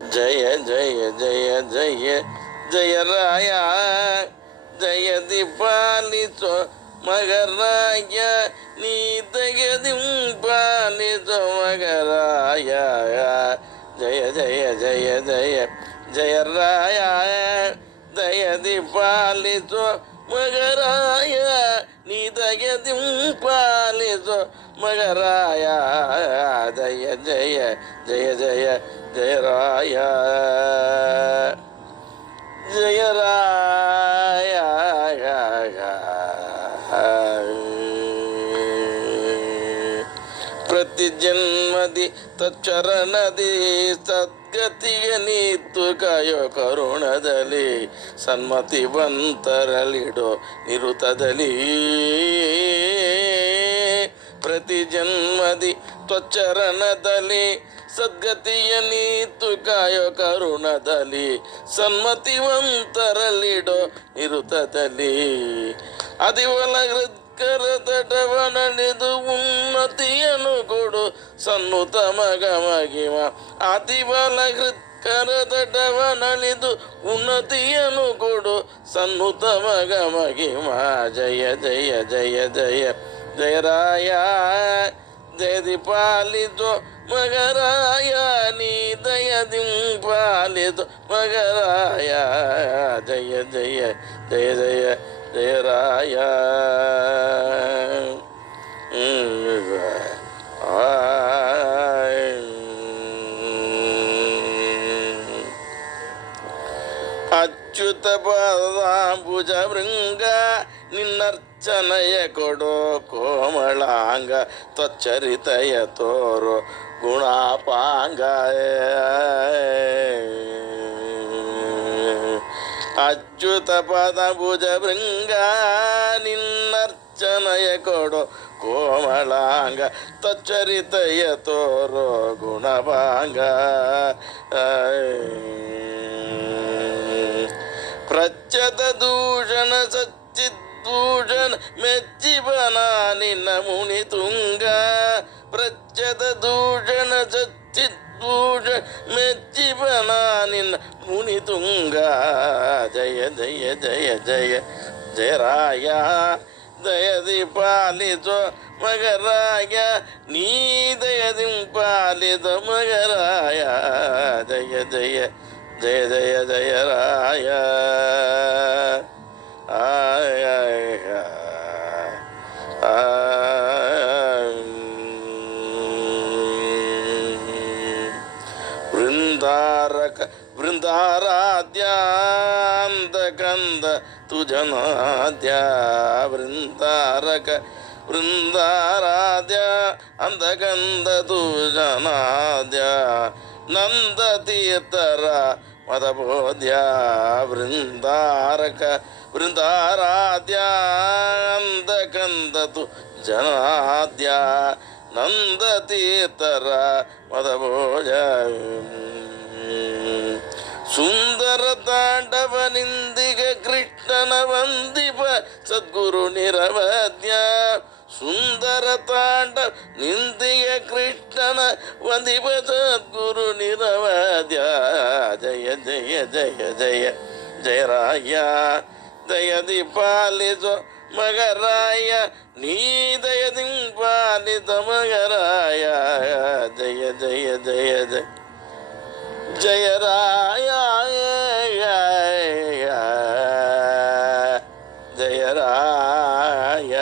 ಜಯ ಜಯ ಜಯ ಜಯ ಜಯ ರಾಯ ಜಯದಿ ಪಾಲಿಸೋ ಮಗರಾಯ ನೀ ದಯದಿ ಪಾಲಿಸೋ ಮಗರಾಯ ಜಯ ಜಯ ಜಯ ಜಯ ಜಯ ರಾಯ ದಯದಿ ಪಾಲಿಸೋ ಮಗರಾಯ ನೀ ದಯದಿ ಪಾಲಿಸೋ ಮಗರಾಯ ಜಯ ಜಯ ಜಯ ಜಯ ಜಯ ರಾಯ ಜಯ ರಾಯ ಪ್ರತಿ ಜನ್ಮದಿ ತಚ್ಚರಣದಿ ಸದ್ಗತಿಯ ನೀತು ಕಾಯೋ ಕರುಣದಲ್ಲಿ ಸನ್ಮತಿ ಬಂತರಲಿಡೋ ನಿರುತದಲ್ಲಿ ಪ್ರತಿ ಜನ್ಮದಿ ತ್ವಚ್ಚರಣದಲ್ಲಿ ಸದ್ಗತಿಯ ನೀತು ಕಾಯೋ ಕರುಣದಲ್ಲಿ ಸನ್ಮತಿವಂತರಲ್ಲಿಡೋ ನಿರುತದಲ್ಲಿ ಅದಿವಲ ಹೃತ್ಕರ ತಟವನಳಿದು ಉನ್ನತಿಯನ್ನು ಕೊಡು ಸನ್ನುತ ಮಗ ಮಗಿಮ ಅದಿವಲ ಹೃತ್ಕರ ತಟವನಳಿದು ಉನ್ನತಿಯನ್ನು ಕೊಡು ಸನ್ನುತ ಮಗ ಮಗಿಮ ಜಯ ಜಯ ಜಯ ಜಯ ಜಯ ರಾಯ ಜಯದಿ ಪಾಲಿಸೋ ಮಗರಾಯ ನೀ ದಯದಿ ಪಾಲಿಸೋ ಮಗರಾಯ ಜಯ ಜಯ ಜಯ ಜಯ ಜಯ ರಾಯ ಅಚ್ಯುತ ಪದಾಂಬುಜ ಭೃಂಗ ನಿನ್ನರ್ಚನಯ ಕೊಡೋ ಕೋಮಳಾಂಗ ತ್ವಚ್ಚರಿತಯ ತೋರೋ ಗುಣಾಪಾಂಗ ಅಚ್ಯುತ ಪದಾಂಬುಜ ಭೃಂಗ ನಿನ್ನರ್ಚನಯ ಕೊಡೋ ಕೋಮಳಾಂಗ ತ್ವಚ್ಚರಿತಯ ತೋರೋ ಗುಣಪಾಂಗ ಪ್ರಚ್ಯದ ದೂಷಣ ಸಚ್ಚಿದ್ದೂಷಣ ಮೆಚ್ಚಿಬನ ನಿನ್ನ ಮುನಿ ತುಂಗ ಪ್ರಚ್ಯದ ದೂಷಣ ಸಚ್ಚಿದ್ದೂಷಣ ಮೆಚ್ಚಿಬನ ನಿನ್ನ ಮುನಿ ತುಂಗ ಜಯ ಜಯ ಜಯ ಜಯ ಜಯ ರಾಯ ದಯದಿ ಪಾಲಿಸೋ ಮಗರಾಯ ನೀ ದಯದಿ ಪಾಲಿಸೋ ಮಗರಾಯ ಜಯ ಜಯ ಜಯ ಜಯ ಜಯ ರಾಯ ಆಯ ವೃಂದಾರಕ ವೃಂದಾರಾಧ್ಯಾಂತ ತುಜನಾದ್ಯ ವೃಂದಾರಕ ವೃಂದಾರಾಧ್ಯ ಅಂಧಕಂದ ತುಜನಾದ್ಯ ನಂದ ತೀರ್ಥರ ಮದಬೋಧ್ಯ ವೃಂದಾರಕ ವೃಂದಾರಾಧ್ಯ ಅಂಧಕಂದತು ಜನಾದ್ಯ ನಂದ ತೀರ್ಥರ ಮದಬೋಜ ಸುಂದರ ತಾಂಡವನಿಂದಿಗ ಕೃಷ್ಣನ ವಂದಿಪ ಸದ್ಗುರು ನಿರವಧ್ಯ ಸುಂದರ ತಾಂಡ ನಿಂದಿಗ ಕೃಷ್ಣನ ವಂದಿಪ ಸದ್ಗುರು ನಿರವಧ್ಯ ಜಯ ಜಯ ಜಯ ಜಯ ಜಯ ರಾಯ ದಯದಿ ಪಾಲಿಸೋ ಮಗರಾಯ ನೀ ದಯದಿ ಪಾಲಿಸೋ ಮಗರಾಯ ಜಯ ಜಯ ಜಯ ಜಯ ಜಯ ರಾಯ ಜಯ ರಾಯ